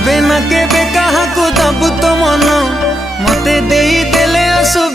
केबे ना केबे कहा को दबु तो मन मते देई देले असु